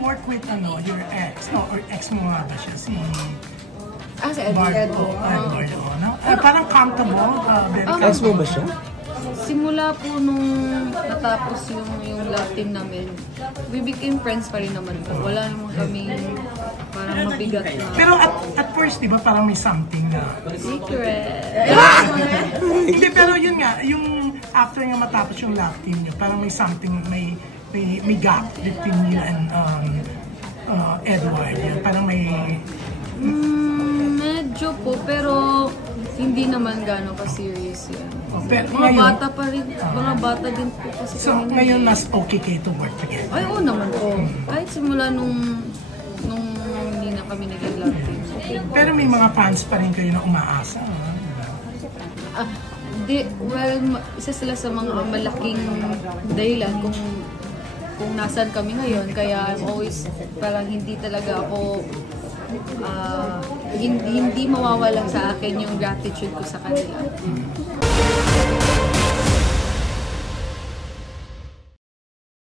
work with your ex? No, or ex mo nga ba siya? Si Edward. Edward, no? Parang comfortable, very comfortable. Ex mo ba siya? Simula po nung natapos yung love team namin, we became friends pa rin naman po. Wala naman kami parang mabigat na. Pero at first, di ba, parang may something na... Secret! Hindi, pero yun nga, yung after nga matapos yung love team niyo, parang may something, may gap between you and Edward. Yun. Parang may... Medyo po, pero hindi naman gano'n ka-serious yan. Pero mga ngayon, bata pa rin, mga bata din po kasi so, kami. Ngayon, mas okay kayo to work together? Ay, oo naman po. Kahit simula nung hindi na kami nag-love team. Okay. Pero may mga fans pa rin kayo na umaasa. Well, isa sila sa mga malaking dahilan kung nasan kami ngayon. Kaya I'm always, parang hindi talaga ako hindi mawawala sa akin yung gratitude ko sa kanila.